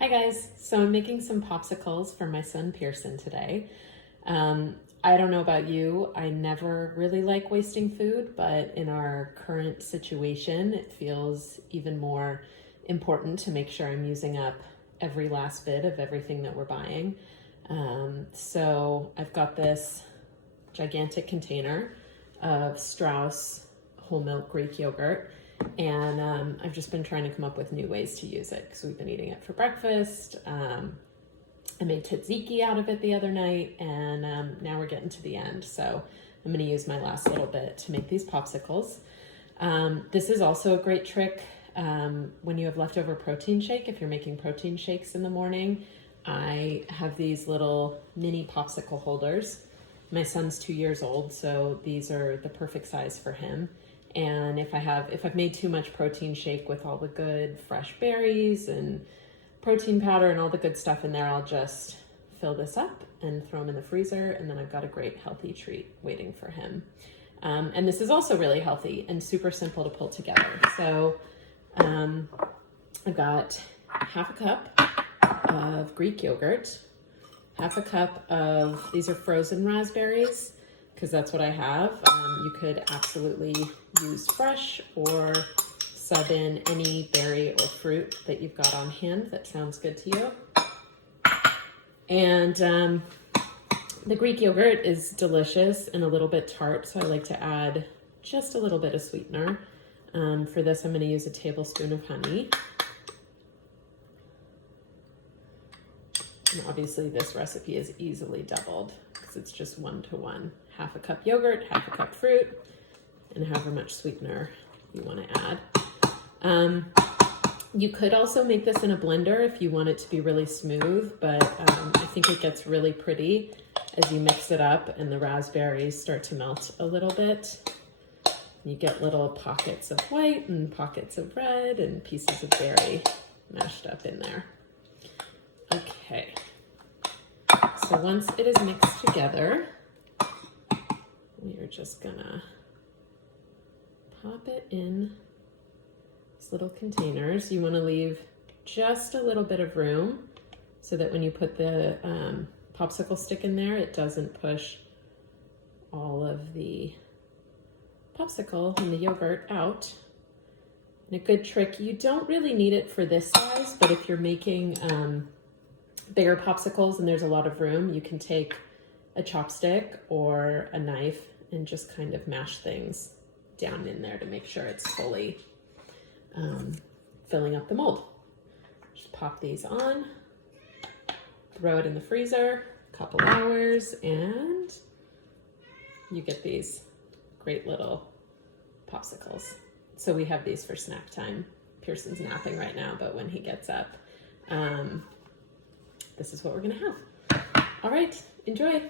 Hi guys, so I'm making some popsicles for my son Pearson today. I don't know about you, I never really like wasting food, but in our current situation, it feels even more important to make sure I'm using up every last bit of everything that we're buying. So I've got this gigantic container of Strauss whole milk Greek yogurt. And I've just been trying to come up with new ways to use it because we've been eating it for breakfast. I made tzatziki out of it the other night, and now we're getting to the end. So I'm going to use my last little bit to make these popsicles. This is also a great trick when you have leftover protein shake. If you're making protein shakes in the morning, I have these little mini popsicle holders. My son's 2 years old, so these are the perfect size for him. And if I've made too much protein shake with all the good fresh berries and protein powder and all the good stuff in there, I'll just fill this up and throw them in the freezer, and then I've got a great healthy treat waiting for him. And this is also really healthy and super simple to pull together. So I've got half a cup of Greek yogurt, half a cup of, these are frozen raspberries, because that's what I have. You could absolutely use fresh or sub in any berry or fruit that you've got on hand that sounds good to you. And the Greek yogurt is delicious and a little bit tart, so I like to add just a little bit of sweetener. For this, I'm going to use a tablespoon of honey. And obviously this recipe is easily doubled because it's just 1-to-1. Half a cup yogurt, half a cup fruit, and however much sweetener you want to add. You could also make this in a blender if you want it to be really smooth, but I think it gets really pretty as you mix it up and the raspberries start to melt a little bit. You get little pockets of white and pockets of red and pieces of berry mashed up in there. Okay, so once it is mixed together, we are just gonna pop it in these little containers. You wanna leave just a little bit of room so that when you put the popsicle stick in there, it doesn't push all of the popsicle and the yogurt out. And a good trick, you don't really need it for this size, but if you're making bigger popsicles and there's a lot of room, you can take a chopstick or a knife and just kind of mash things down in there to make sure it's fully filling up the mold. Just pop these on, throw it in the freezer, a couple hours, and you get these great little popsicles. So we have these for snack time. Pearson's napping right now, but when he gets up, this is what we're gonna have. All right, enjoy.